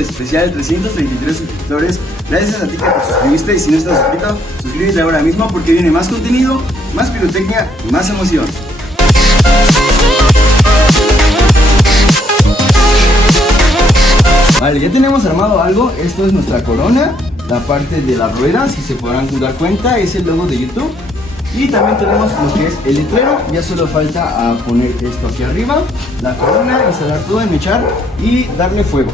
de especial 333 suscriptores. Gracias a ti que te suscribiste y si no estás suscrito, suscríbete ahora mismo porque viene más contenido, más pirotecnia y más emoción. Vale, ya tenemos armado algo. Esto es nuestra corona, la parte de las ruedas, si se podrán dar cuenta, es el logo de YouTube. Y también tenemos lo que es el letrero. Ya solo falta poner esto aquí arriba, la corona, instalar todo, enmechar y darle fuego.